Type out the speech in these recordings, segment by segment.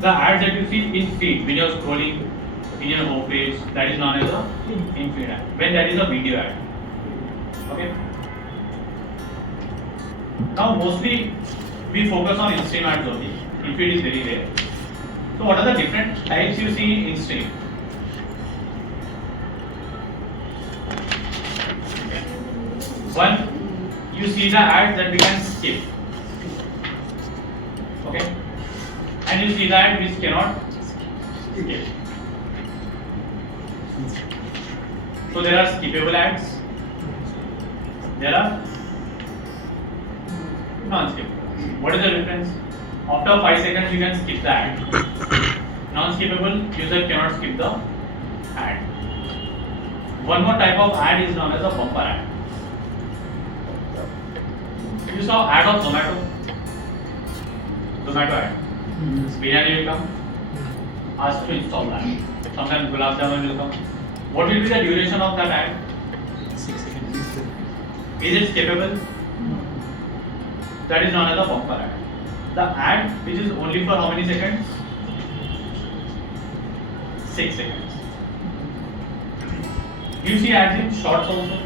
The ads that you see in feed when you are scrolling in your home page, that is known as a in feed ad. When that is a video ad. Okay. Now mostly we focus on in-stream ads only. In feed is very rare. So what are the different types you see in stream? One, you see the ads that we can skip. Okay. And you see the ad which cannot skip. So there are skippable ads. There are non-skippable. What is the difference? After 5 seconds you can skip the ad. Non-skippable, user cannot skip the ad. One more type of ad is known as a bumper ad. You saw ad of Zomato ad. Biryani will come. Ask to install that. Sometimes gulab jamun will come. What will be the duration of that ad? 6 seconds. Is it skippable? That is known as a bumper ad. The ad which is only for how many seconds? 6 seconds. You see ads in shorts also?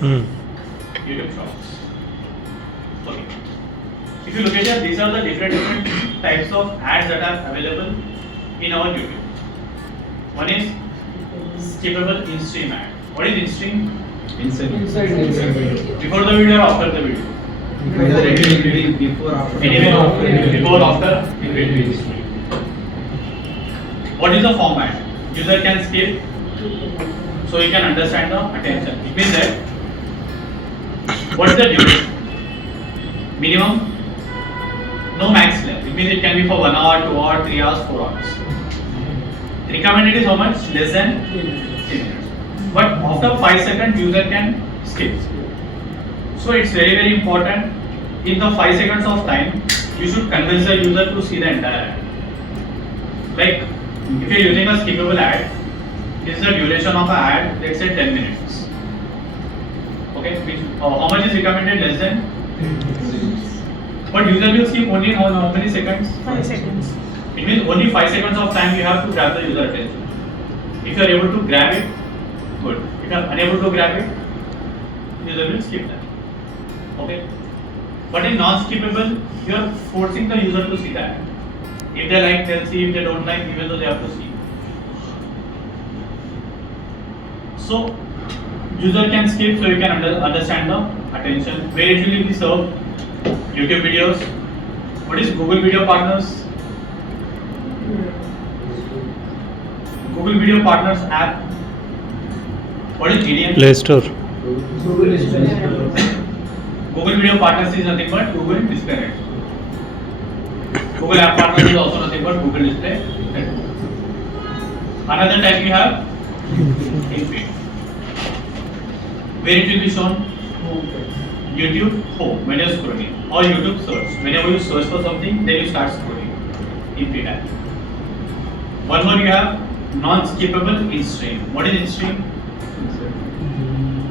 YouTube shorts. Okay. If you look at it, these are the different types of ads that are available in our YouTube. One is skippable in-stream ad. What is in-stream? Inside. Before the video or after the video? Before, after. Anyway, before, after, in between. What is the format? User can skip, so you can understand the attention. It means that what is the duration? Minimum, no max length. It means it can be for 1 hour, 2 hours, 3 hours, 4 hours. Recommended is how much? Less than 3 minutes. But after 5 seconds, user can skip. So it's very important. In the 5 seconds of time, you should convince the user to see the entire ad. Like if you are using a skippable ad, this is the duration of an ad. Let's say 10 minutes. Okay, which, how much is recommended? Less than. But user will skip only in how many seconds? 5 seconds. It means only 5 seconds of time you have to grab the user attention. If you are able to grab it, good. If you are unable to grab it, user will skip that. Okay. But in non-skippable, you are forcing the user to see that. If they like, they'll see. If they don't like, even though they have to see. So, user can skip, so you can understand the attention. Where it will be served? YouTube videos. What is Google Video Partners? Google Video Partners app. What is GDM? Play Store. Google Video Partners is nothing but Google Display Network. Google App Partners is also nothing but Google Display Network. Another type we have InFeed. Where it will be shown? YouTube home when you are scrolling, or YouTube search. Whenever you search for something, then you start scrolling. InFeed app. One more you have non-skippable in-stream. What is in-stream?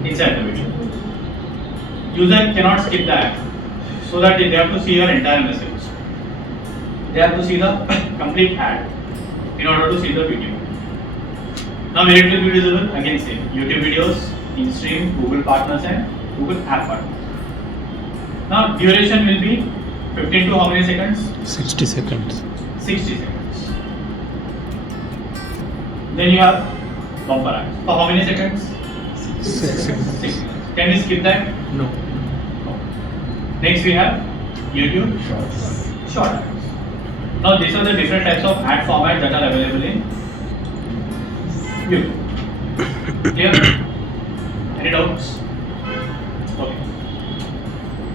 Inside the video. User cannot skip the ad, so that they have to see your entire message. They have to see the complete ad in order to see the video. Now where it will be visible? Again same. YouTube videos, in-stream, Google Partners and Google App Partners. Now duration will be 15 to how many seconds? 60 seconds. 60 seconds. Then you have bumper ads. For how many seconds? 6 seconds. 6 seconds. Can we skip that? No. Next we have YouTube short ads. Now these are the different types of ad formats that are available in YouTube. Clear? Any doubts? Okay.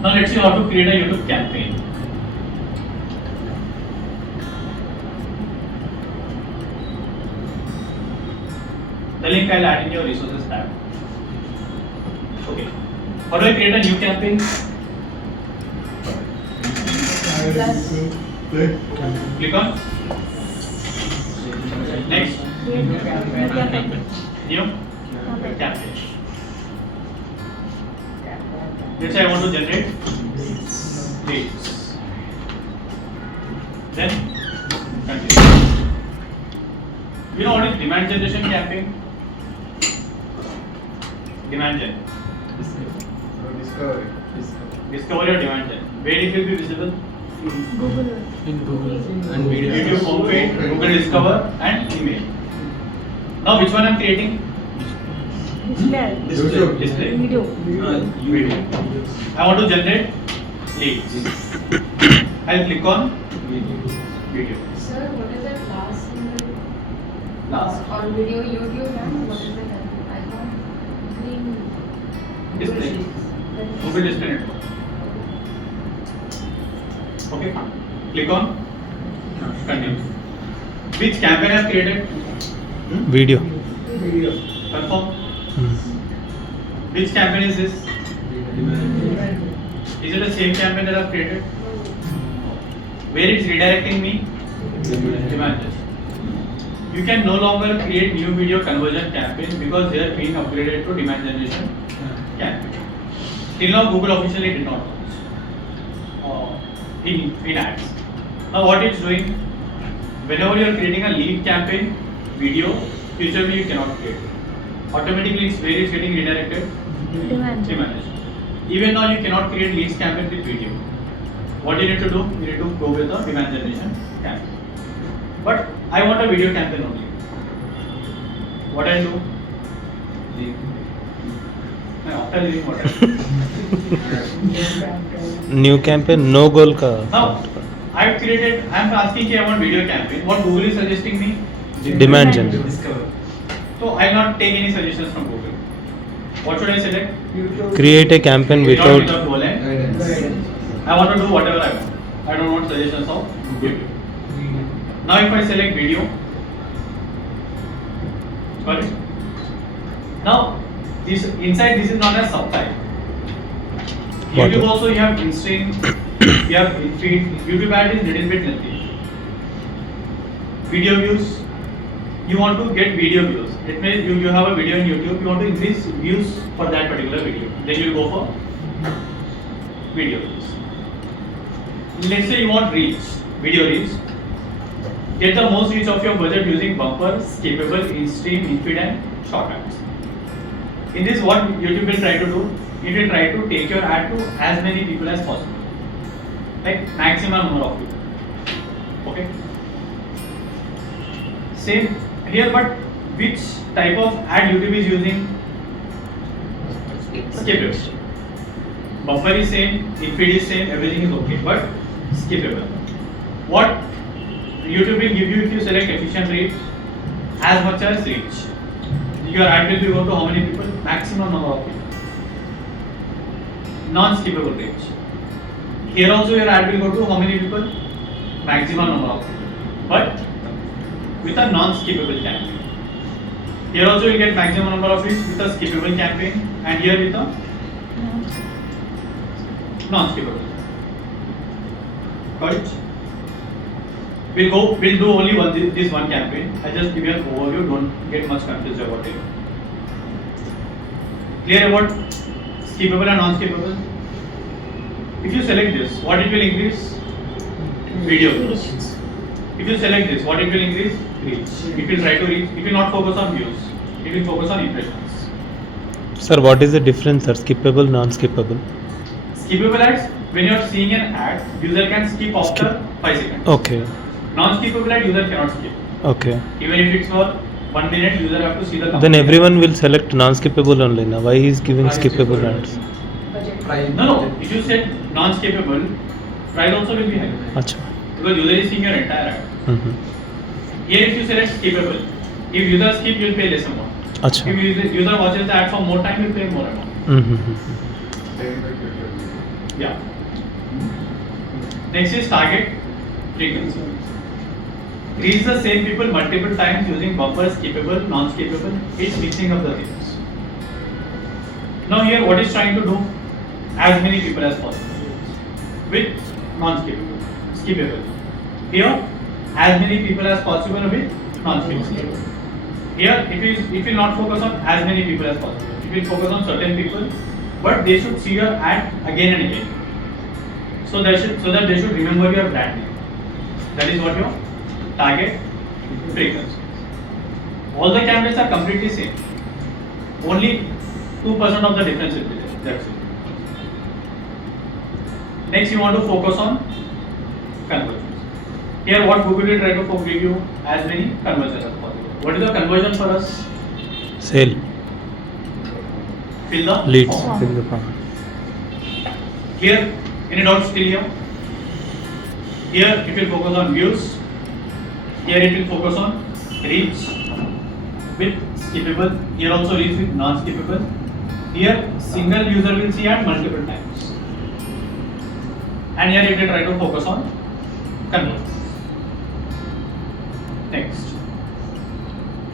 Now let's see how to create a YouTube campaign. The link I'll add in your resources tab. Okay. How do I create a new campaign? Click on next. New campaign. Let's say I want to generate leads. Then continue. You know what is demand generation campaign? Demand gen. Discovery. Discover your demand gen. Where it will be visible? Google. In Google and video. YouTube homepage, Google Discover, and email. Now which one I'm creating? Display. Display. Video. Video. I want to generate leads. I'll click on video. Sir, what is that last symbol? Last. On video, YouTube, and what is that icon? Green. Display. Google Display Network. Okay. Click on continue. Which campaign I have created? Video. Confirm. Hmm. Which campaign is this? Is it the same campaign that I have created? Where it's redirecting me? Demand gen. You can no longer create new video conversion campaign because they are being upgraded to demand generation campaign. Till now, Google officially did not launch in ads. Now, what it's doing? Whenever you are creating a lead campaign video, futurely you cannot create. Automatically, it's where it's getting redirected. Demand gen. Demand gen. Even now, you cannot create leads campaign with video. What you need to do? You need to go with the demand generation campaign. But I want a video campaign only. What I'll do? After leaving, what I'll do? New campaign, no goal ka. Now, I've created, I'm asking कि I want video campaign. What Google is suggesting me? Demand gen. Discover. So I'll not take any suggestions from Google. What should I select? Create a campaign Without without. goal and Guidance. I want to do whatever I want. I don't want suggestions of YouTube. Now if I select video, sorry. Now this inside this is not a subtype. What? YouTube also you have in-stream, you have in-feed. YouTube ad is little bit lengthy. Video views, you want to get video views. It means you have a video on YouTube, you want to increase views for that particular video. Then you will go for video views. Let's say you want reach, video reach. Get the most reach of your budget using bumper, skippable, in-stream, in-feed and short ads. In this, what YouTube will try to do? It will try to take your ad to as many people as possible. Like maximum number of people. Okay. Same here, but which type of ad YouTube is using? Skippable. Bumper is same, in-feed is same, everything is okay, but skippable. What YouTube will give you if you select efficient reach? As much as reach. Your ad will be go to how many people? Maximum number of people. Non-skippable reach. Here also your ad will go to how many people? Maximum number of people. But with a non-skippable campaign. Here also you get maximum number of reach with a skippable campaign, and here with a non-skippable. Got it? We'll do only this one campaign. I just give you an overview, don't get much confused about it. Clear about skippable and non-skippable? If you select this, what it will increase? Video views. If you select this, what it will increase? Reach. It will try to reach, it will not focus on views, it will focus on impressions. Sir, what is the difference, sir? Skippable, non-skippable? Skippable ads, when you are seeing an ad, user can skip after 5 seconds. Okay. Non-skippable ad, user cannot skip. Okay. Even if it's for 1 minute, user have to see the Then complete everyone will select non-skippable only now. Why he is giving skippable ads? Budget. Price. No, if you set non-skippable, price also will be high. Acha. Because user is seeing your entire ad. Mm-hmm. Here if you select skippable, if user skip, you will pay less amount. Acha. If user watches the ad for more time, you will pay more amount. Mm-hmm. Yeah. Next is target frequency. Reach the same people multiple times using bumper, skippable, non-skippable. It's mixing up the things. Now here what is trying to do? As many people as possible with non-skippable, skippable. Here as many people as possible with non-skippable. Here it will not focus on as many people as possible. It will focus on certain people, but they should see your ad again and again. So that they should remember your brand name. That is what your target frequency. All the campaigns are completely same. Only 2% of the difference will be there. That's it. Next, you want to focus on conversions. Here, what Google will try to give you as many conversions as possible. What is the conversion for us? Sale. Fill the Leads. form. Fill the form. Clear? Any doubts still here? Here it will focus on views. Here it will focus on reach with skippable. Here also reach with non-skippable. Here single user will see at multiple times. And here it will try to focus on conversions. Next.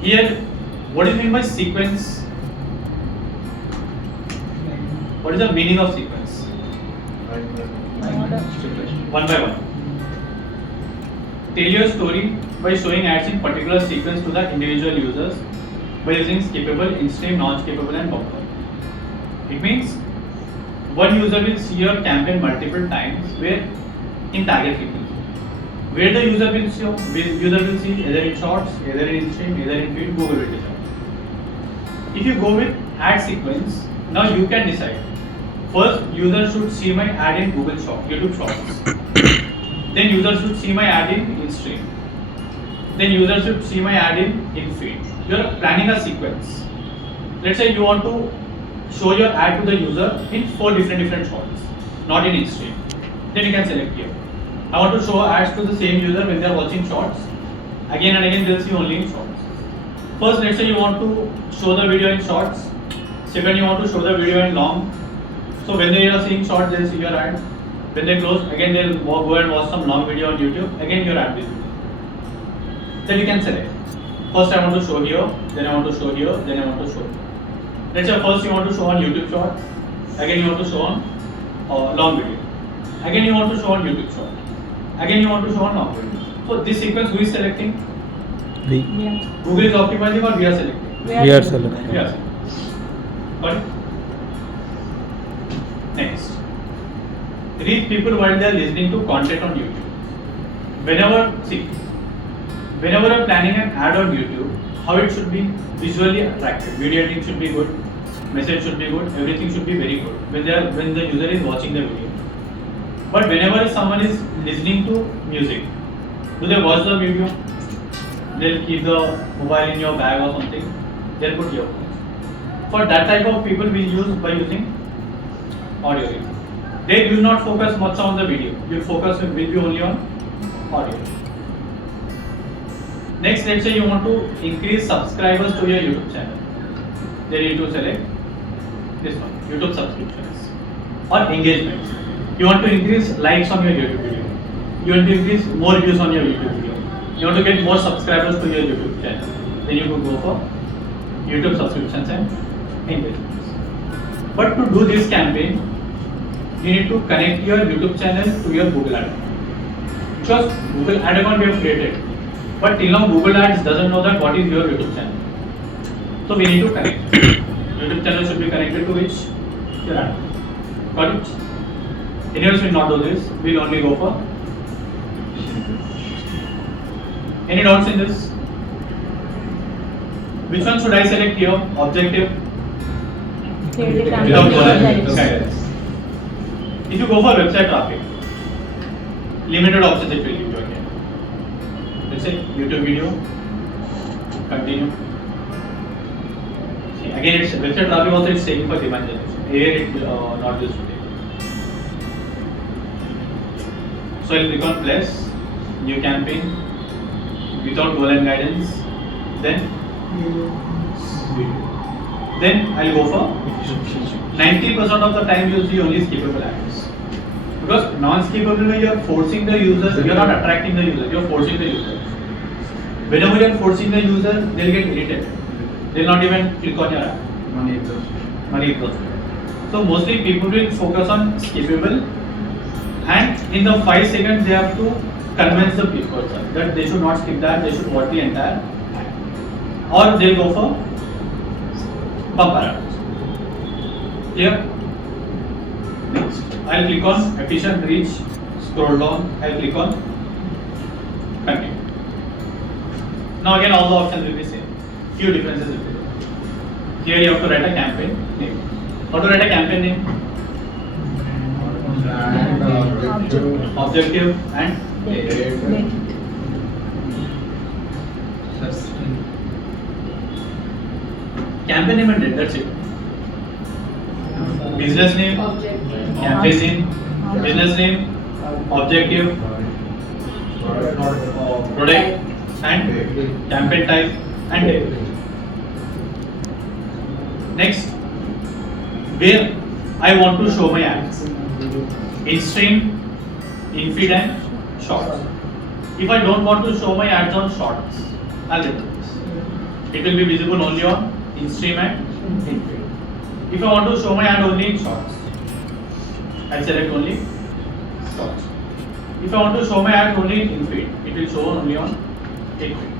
Here, what is meant by sequence? What is the meaning of sequence? Order. One by one. Tell your story by showing ads in particular sequence to the individual users by using skippable, in-stream, non-skippable and bumper. It means one user will see your campaign multiple times where in target frequency. Where the user will see either in shorts, either in in-stream, either in feed, Google will decide. If you go with ad sequence, now you can decide. First, user should see my ad in Google Shorts, YouTube Shorts. Then user should see my ad in stream. Then user should see my ad in feed. You are planning a sequence. Let's say you want to show your ad to the user in 4 different shorts, not in stream. Then you can select here. I want to show ads to the same user when they are watching shorts. Again and again they will see only in shorts. First, let's say you want to show the video in shorts. Second, you want to show the video in long. So when they are seeing shorts, they will see your ad. When they close, again they will go and watch some long video on YouTube. Again your ad will be. Then you can select. First I want to show here, then I want to show here, then I want to show here. Let's say first you want to show on YouTube short. Again you want to show on long video. Again you want to show on YouTube short. Again you want to show on long video. So this sequence who is selecting? We. Yeah. Google is optimizing or we are selecting? We are selecting. Yes. Got it? Next. Reach people while they are listening to content on YouTube. Whenever you're planning an ad on YouTube, how it should be visually attractive. Video editing should be good, message should be good, everything should be very good when the user is watching the video. But whenever someone is listening to music, do they watch the video? They'll keep the mobile in your bag or something. They'll put earphones. For that type of people, we use by using audio. They will not focus much on the video. Your focus will be only on audio. Next, let's say you want to increase subscribers to your YouTube channel. Then you need to select this one, YouTube subscriptions or engagements. You want to increase likes on your YouTube video. You want to increase more views on your YouTube video. You want to get more subscribers to your YouTube channel. Then you could go for YouTube subscriptions and engagements. But to do this campaign, you need to connect your YouTube channel to your Google Ad account. Because Google Ad account we have created. But till now Google Ads doesn't know that what is your YouTube channel. So we need to connect. YouTube channel should be connected to which? Your ad. Got it? Anyways, we will not do this. We will only go for. Any doubts in this? Which one should I select here? Objective? Without guidance. If you go for website traffic, limited options it will give you again. Let's say YouTube video, continue. See, again it's website traffic also it's taking for demand generation. Here it not used to take. So I'll click on plus, new campaign, without goal and guidance, then video. Then I'll go for 90% of the time you'll see only skippable ads. Because non-skippable way you are forcing the user, you are not attracting the user, you are forcing the user. Whenever you are forcing the user, they'll get irritated. They'll not even click on your ad. Money exhausted. So mostly people will focus on skippable and in the 5 seconds they have to convince the people that they should not skip that, they should watch the entire ad. Or they'll go for bumper ads. Clear? Next, I'll click on efficient reach, scroll down, I'll click on continue. Now again all the options will be same. few differences. Here you have to write a campaign name. How to write a campaign name? Objective and date. Campaign name and date, that's it. Business name, campaign name, business name, objective, product and campaign type and date. Next, where I want to show my ads. In stream, in feed and shorts. If I don't want to show my ads on shorts, I'll do this. It will be visible only on in stream and in feed. If I want to show my ad only in shorts, I'll select only shorts. If I want to show my ad only in feed, it will show only on in feed.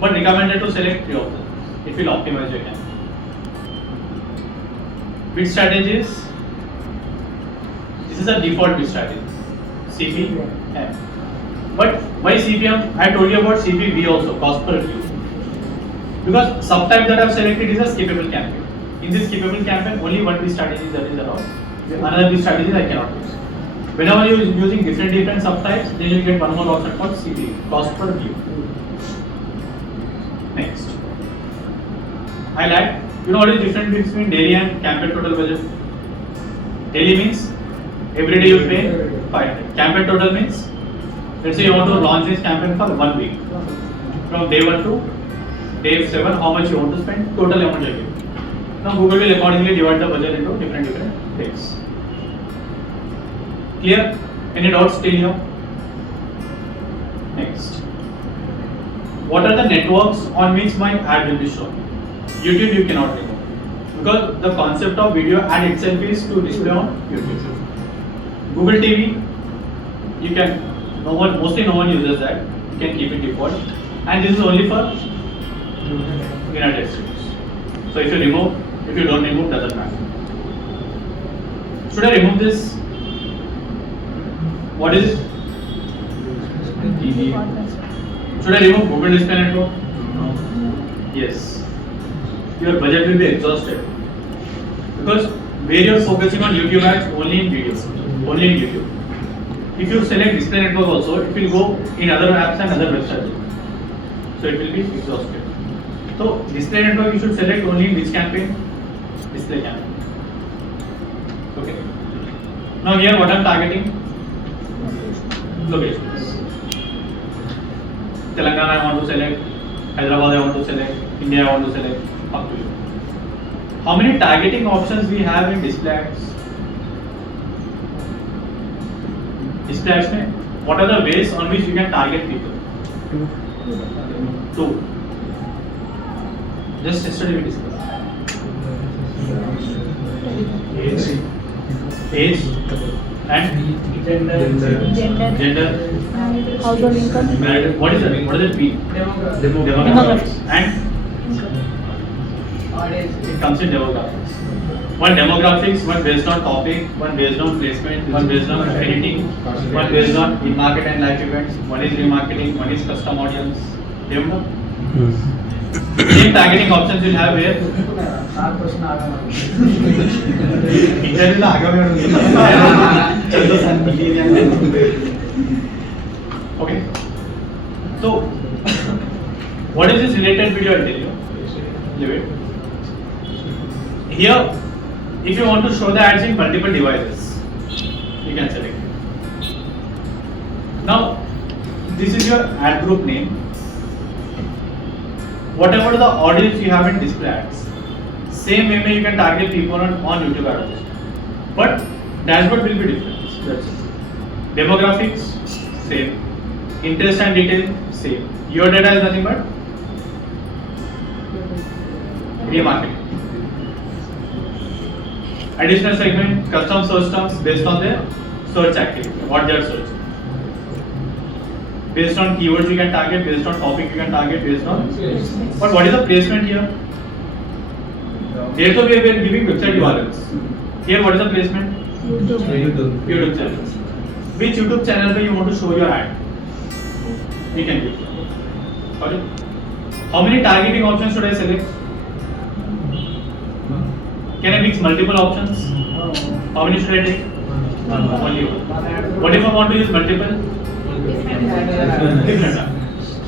But recommended to select 3 of them. It will optimize your campaign. Bid strategies. This is a default bid strategy. CPM. But why CPM? I told you about CPV also, cost per view. Because subtype that I have selected is a skippable campaign. In this skippable campaign, only one bid strategy that is allowed. Another bid strategy I cannot use. Whenever you are using different subtypes, then you get one more option called CPV, cost per view. Next. Highlight. You know what is the difference between daily and campaign total budget? Daily means every day you pay 500. Campaign total means, let's say you want to launch this campaign for 1 week. From day 1 to day 7, how much you want to spend, total amount you give. Now Google will accordingly divide the budget into different days. Clear? Any doubts till here? Next. What are the networks on which my ad will be shown? YouTube you cannot remove. Because the concept of video ad itself is to display on YouTube. Google TV, you can, mostly no one uses that. You can keep it default. And this is only for United States. So if you don't remove, doesn't matter. Should I remove this? What is it? Should I remove Google Display Network? No. Yes. Your budget will be exhausted. Because where you are focusing on YouTube ads only in videos, only in YouTube. If you select Display Network also, it will go in other apps and other websites. So it will be exhausted. So Display Network you should select only in which campaign? Display campaign. Okay. Now here what I am targeting? Locations. Telangana I want to select, Hyderabad I want to select, India I want to select, up to you. How many targeting options we have in display ads? Display ads mein, what are the ways on which you can target people? 2. Just yesterday we discussed. Age and gender. Household income. What is that? What does it mean? Demographics. And it comes in demographics. One demographics, one based on topic, one based on placement, one based on affinity, one based on in-market and live events, one is remarketing, one is custom audience. Remember? Same targeting options you'll have here. Okay. So, what is this related video? I'll tell you. Leave it. Here, if you want to show the ads in multiple devices, you can select. Now, this is your ad group name. Whatever the audience you have in display ads, same way you can target people on YouTube ads. But dashboard will be different. That's it. Demographics, same. Interest and detail, same. Your data is nothing but remarketing. Additional segment, custom search terms based on their search activity, what they are searching. Based on keywords you can target, based on topic you can target, based on. But what is the placement here? Here, so we are giving website URLs. Here, what is the placement? YouTube channel. Which YouTube channel you want to show your ad? You can give. Sorry. How many targeting options should I select? Can I mix multiple options? How many should I take? Only one. What if I want to use multiple? Different ads.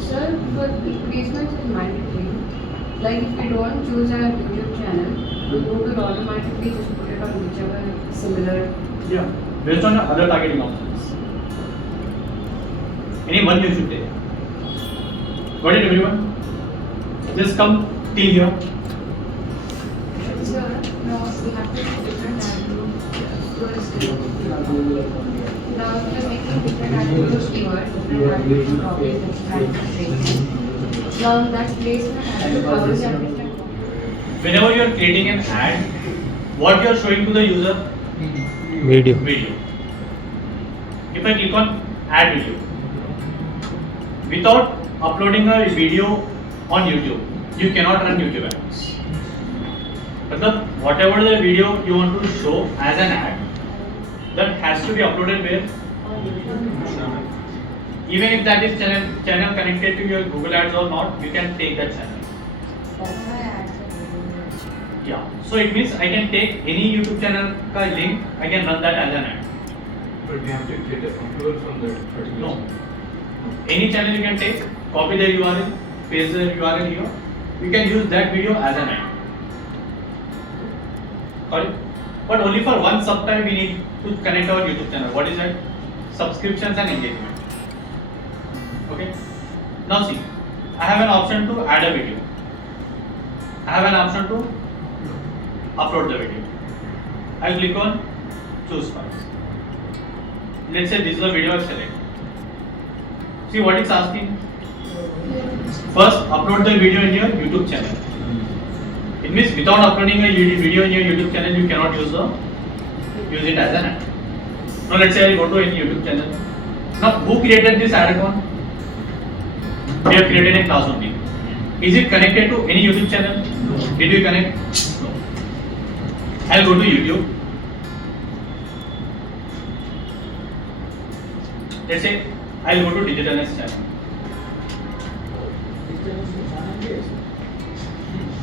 Sir, for placement is mandatory. Like if we don't choose our YouTube channel, Google automatically just put it on whichever similar. Yeah, based on the other targeting options. Any one you should take. Got it, everyone? Just come till here. Sir, no, we have to do different ad groups. First, now if you're making different ad groups, different ad groups, copies, different placement. Now that placement ad group covers everything. Whenever you are creating an ad, what you are showing to the user? Video. Video. If I click on add video, without uploading a video on YouTube, you cannot run YouTube ads. But whatever the video you want to show as an ad, that has to be uploaded where? Even if that is channel connected to your Google Ads or not, you can take that channel. That's why ads are very Yeah. So it means I can take any YouTube channel ka link, I can run that as an ad. But we have to get approval from that particular. No. Any channel you can take, copy the URL, paste the URL here. You can use that video as an ad. Got it? But only for one subtype we need to connect our YouTube channel. What is that? Subscriptions and engagement. Okay. Now see, I have an option to add a video. I have an option to upload the video. I click on choose files. Let's say this is the video I select. See what it's asking. First, upload the video in your YouTube channel. It means without uploading a video in your YouTube channel, you cannot use it as an ad. Now let's say I go to any YouTube channel. Now who created this ad account? We have created a class only. Is it connected to any YouTube channel? Did you connect? No. I'll go to YouTube. Let's say I'll go to Digitalness channel.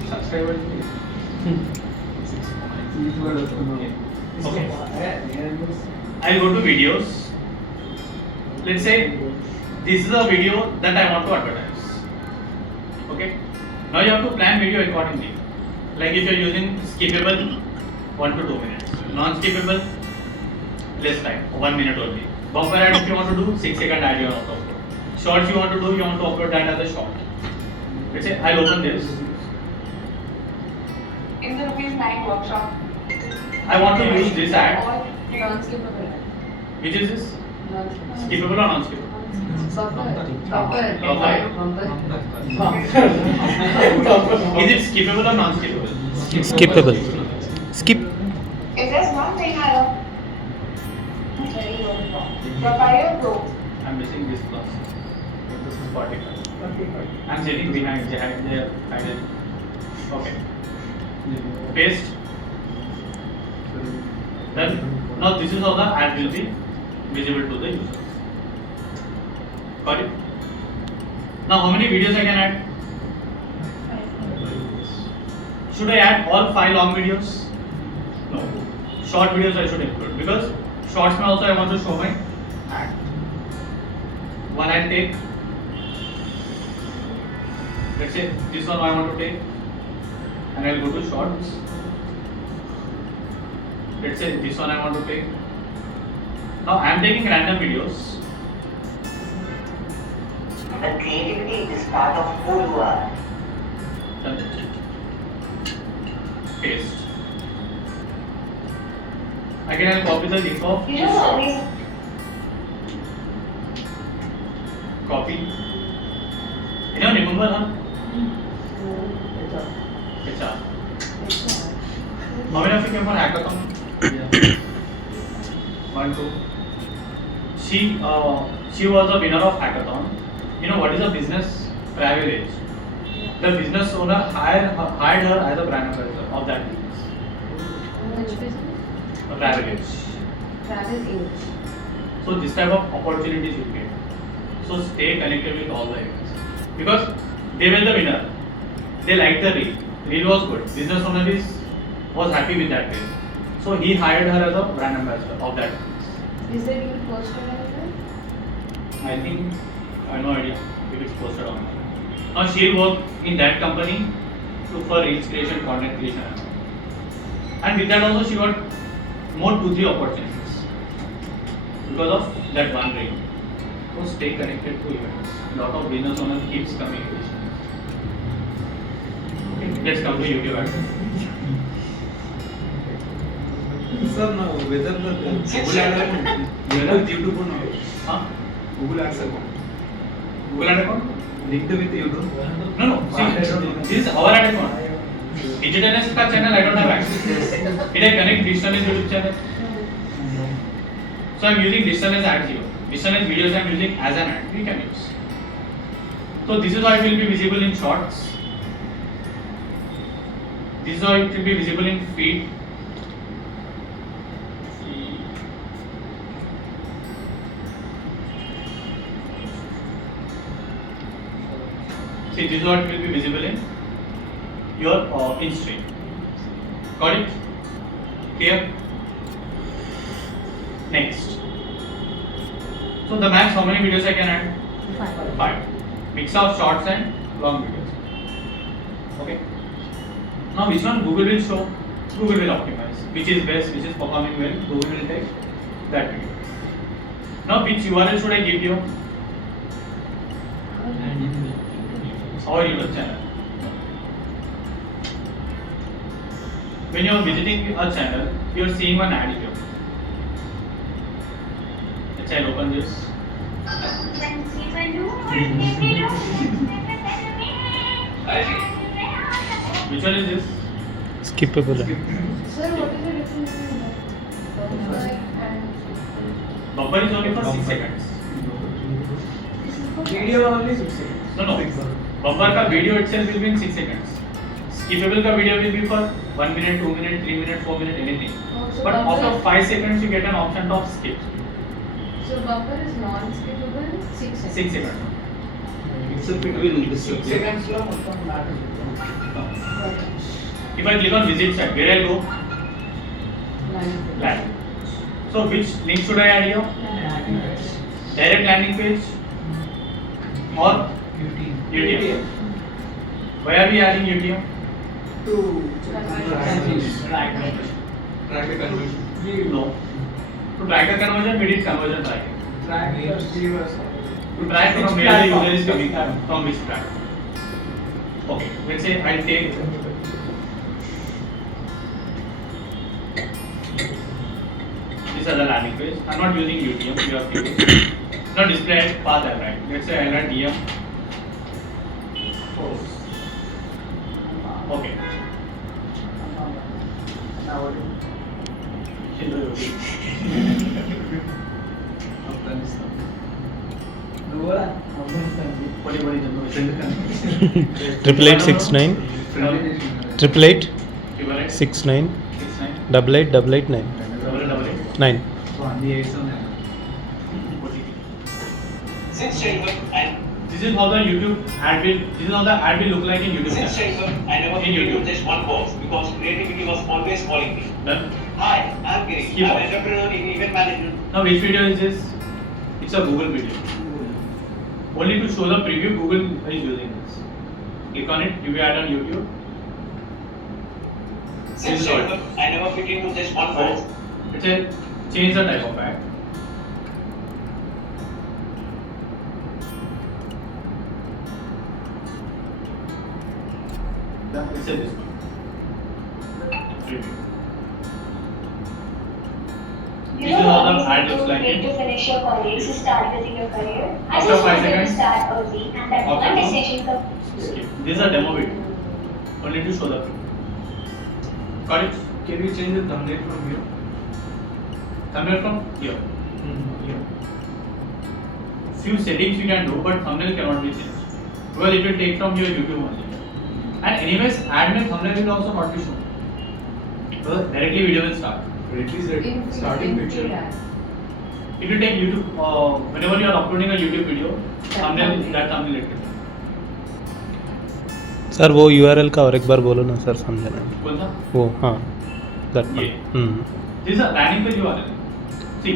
Subscriber. Okay. I'll go to videos. Let's say this is a video that I want to advertise. Okay. Now you have to plan video accordingly. Like if you are using skippable, 1 to 2 minutes. Non-skippable, less time, 1 minute only. Bumper ad if you want to do 6-second ad you want to upload. Shorts you want to do, you want to upload that as a short. Let's say I'll open this. In the ₹9 workshop. I want to use this ad. Non-skippable ad. Which is this? Non-skippable. Skippable or non-skippable? Bumper. Is it skippable or non-skippable? Skippable. Skip. If there's one thing I love, very good. Papaya Pro. I'm missing this class. This is 45. I'm sitting behind there. Okay. Paste. Then now this is how the ad will be visible to the user. Got it? Now how many videos I can add? Should I add all 5 long videos? No. Short videos I should include because shorts may also I want to show my ad. One I'll take. Let's say this one I want to take and I'll go to shorts. Let's say this one I want to take. Now I am taking random videos. The creativity is part of who you are. Done. Paste. Again I'll copy the link of You know, always copy. Anyone remember her? HR. How many of you came for hackathon? 1, 2. She was a winner of hackathon. You know what is a business? Travel Edge. The business owner hired her as a brand ambassador of that business. Which business? Travel Edge. Travel Edge. So this type of opportunities you get. So stay connected with all the events. Because They were the winner. They liked the reel. Reel was good. Business owner was happy with that reel. So he hired her as a brand ambassador of that. Is the reel posted anywhere? I think I have no idea if it's posted or not. Now she'll work in that company for reels creation, content creation, and with that also she got more 2-3 opportunities because of that one reel. So stay connected to events. Lot of business owners keeps communication. Okay, let's come to YouTube ads. Sir, now whether the Google Ad account, YouTube or not? Huh? Google Ads account Google ad account? linked with YouTube. No. See, this is our ad account. Digitalist का channel I don't have access. Did I connect Digitalist YouTube channel? So I'm using Digitalist ads here. Digitalist videos I'm using as an ad. We can use. So this is how it will be visible in shorts. This is how it will be visible in feed. See, this is what will be visible in your in-stream. Got it? Clear? Next. So the max, how many videos I can add? 5. Mix of shorts and long videos. Okay. Now which one Google will show? Google will optimize. Which is best, which is performing well, Google will take that video. Now which URL should I give you? Our YouTube channel. When you are visiting a channel, you are seeing one ad here. Let's say I'll open this. Which one is this? Skippable. Sir, what is the difference between bumper and Bumper is only for 6 seconds. Video only 6 seconds. No. Bumper का video itself will be in 6 seconds. Skippable का video will be for 1 minute, 2 minute, 3 minute, 4 minute, anything. So But bumper- after 5 seconds, you get an option of skip. So bumper is non-skippable 6 seconds. 6 seconds. Itself it will disappear. Seconds lo మొత్తం matter If I click on visit site, where I'll go? Landing. Land. So which link should I add here? Direct landing page or UTM? Why are we adding UTM? To track track the conversion. No. To track the conversion, we did conversion tracking. To track from where the user is coming from which track. Okay, let's say I'll take this as a landing page. I'm not using UTM, you have to use. Now display path I'll write. Let's say I'll write DM. Okay. Triple 869 triple 8 69 double 8 double 8 9 9. Since childhood, and This is how the YouTube ad will. This is how the ad will look like in YouTube. since channel. childhood, I never In fit into YouTube. just one box because creativity was always calling me. Done. Hi, I'm Giri. Skip I'm off. an entrepreneur in event management. Now which video is this? It's a Google video. Only to show the preview, Google is using this. Click on it. You will add on YouTube. Since This is childhood, I never fit into just one box. It's a change the type of ad. It's a this one. Preview. You This is know how how the ad easy looks like to in. finish your college to start building your career? I After just 5 wanted to seconds. start early and that After one now. decision Skip. This is a demo video. Only to show the preview. Got it? Can we change the thumbnail from here? Thumbnail from here. Few settings you can do, but thumbnail cannot be changed because it will take from your YouTube only. And anyways, ad mein thumbnail will also not be shown. So directly video will start. Or at least that In starting feed picture. ad. If you take YouTube, whenever you are uploading a YouTube video, thumbnail that thumbnail it will. Sir वो URL का और एक बार बोलो ना sir, समझा नहीं कौन सा? वो, हाँ दैट ये। This is a landing page URL. See,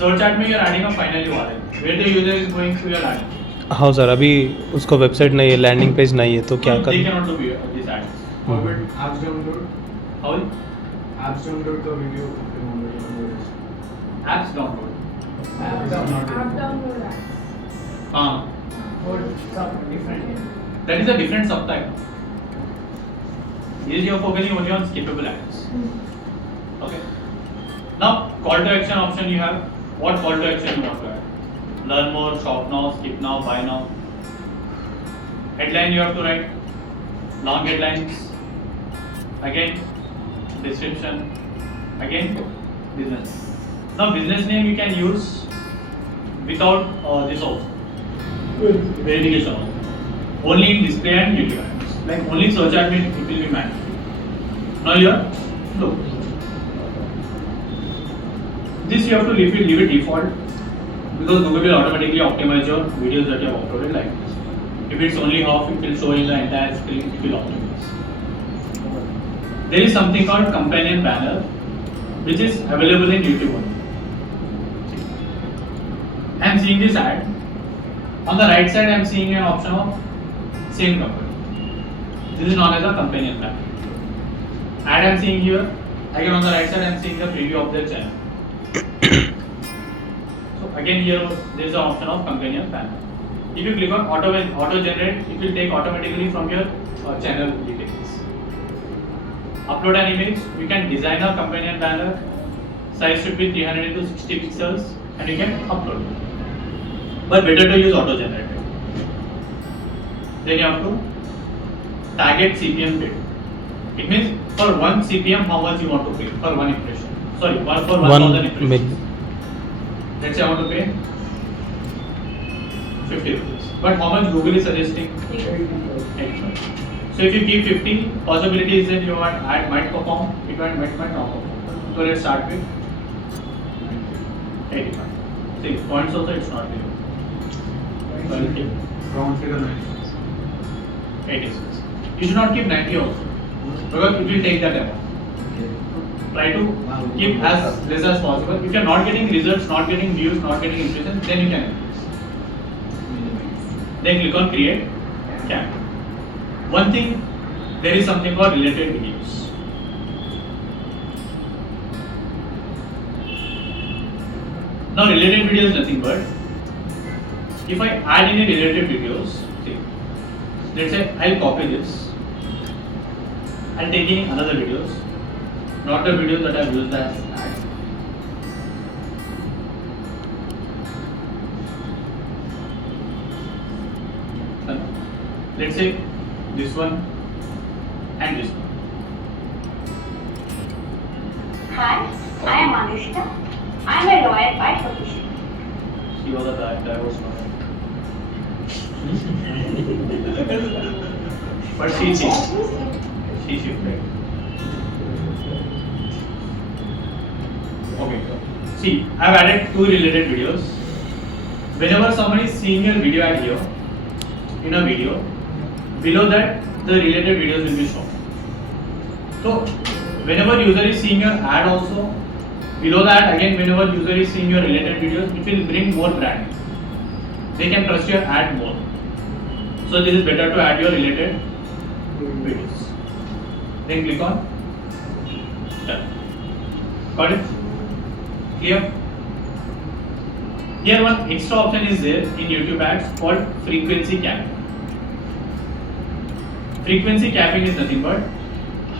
search ad में you are adding a final URL where the user is going to your landing. हाँ सर, अभी उसको वेबसाइट नहीं है, लैंडिंग पेज नहीं है, तो क्या They कर cannot do this ad. How will Apps download. how will Apps download का video apps download? App download. App download apps. Or something different. That is a different subtype. Here you are focusing only on skippable ads. Okay. Now call to action option you have. What call to action you want to add? Learn more, shop now, skip now, buy now. Headline you have to write. Long headlines. Again description. Again business. Now business name you can use without this also. Verification also. Only in display and YouTube ads. Like only search ad it will be manual. Now here, look. This you have to leave it default because Google will automatically optimize your videos that you have uploaded like this. If it's only half, it will show in the entire screen. It will optimize. There is something called companion banner, which is available in YouTube only. I am seeing this ad. On the right side, I am seeing an option of same company. This is known as a companion banner. Ad I am seeing here. Again on the right side, I am seeing the preview of their channel. So again here there is an option of companion banner. If you click on auto generate, it will take automatically from your channel details. Upload an image. You can design a companion banner. Size should be 300 into 60 pixels, and you can upload it. But better to use auto generated. Then you have to target CPM paid. It means for 1 CPM how much you want to pay for one impression. Sorry, for 1000 impressions. million. Let's say I want to pay 50 rupees. But how much Google is suggesting? 85. So if you keep 50, possibility is that your ad might perform, it might not perform. So let's start with 85. See, points also it's not there. Round figure 9. 86. You should not keep 90 also because it will take that amount. Try to keep as less as possible. If you are not getting results, not getting views, not getting impressions, then you can increase. Then click on create campaign. One thing, there is something called related videos. Now related video is nothing but if I add any related videos, see, let's say I'll copy this, I'll take in another videos, not the videos that I've used as ads. Let's say this one and this one. Hi, I am Anushka. I am a lawyer by profession. She was a divorce lawyer. But she shifted. Okay. See, I've added 2 related videos. Whenever someone is seeing your video ad here, in a video, below that the related videos will be shown. So, whenever user is seeing your ad also, below that again whenever user is seeing your related videos, it will bring more brand. They can trust your ad more. So this is better to add your related videos. Then click on done. Got it? Clear? Here one extra option is there in YouTube ads called frequency capping. Frequency capping is nothing but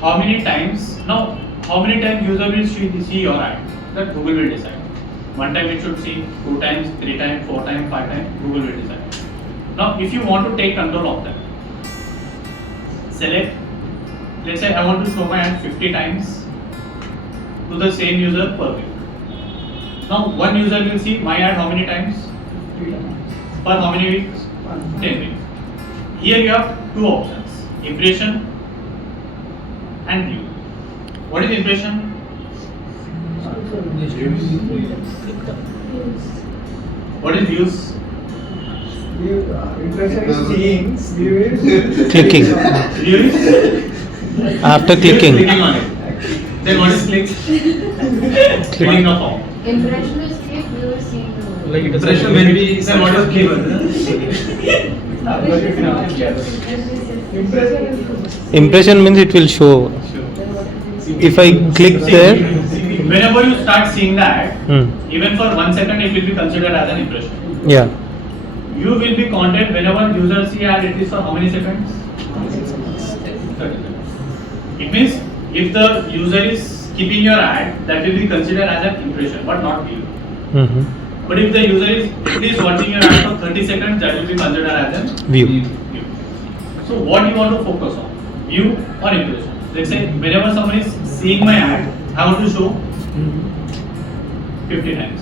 how many times user will see your ad. That Google will decide. One time it should see, 2 times, 3 times, 4 times, 5 times, Google will decide. Now if you want to take control of that, select, let's say I want to show my ad 50 times to the same user per week. Now one user will see my ad how many times? 3 times. Per how many weeks? 10 weeks. Here you have 2 options, impression and view. What is impression? What is views? Impression is seeing, view is Clicking. View is After clicking. clicking on it. Then what is click? Clicking of form. Impression is click, view is seeing the word. Like impression when we Then what is click? Impression means it will show. If I click See, there, whenever you start seeing that, hmm, even for 1 second, it will be considered as an impression. yeah, You will be counted whenever user see ad at least for how many seconds? 30 seconds. It means if the user is skipping your ad, that will be considered as an impression, but not view. hmm, But if the user is at least watching your ad for 30 seconds, that will be considered as an view. view. So what you want to focus on? View or impression? Let's say whenever someone is seeing my ad, I want to show 50 times.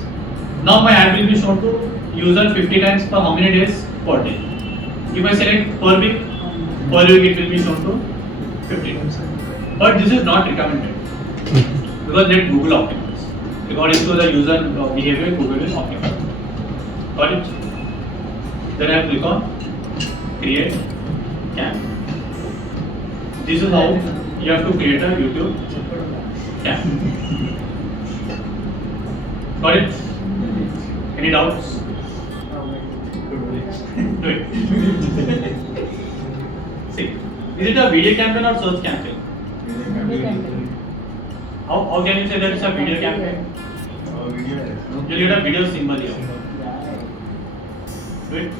Now my ad will be shown to user 50 times for how many days? Per day. If I select per week it will be shown to 50 times. But this is not recommended because let Google optimize. According to the user behavior, Google will optimize. Got it? Then I click on create cam. This is how you have to create a YouTube cam. Got it? Any doubts? Do it. See, is it a video campaign or search campaign? How can you say that it's a video campaign? You get a video symbol here. Do it.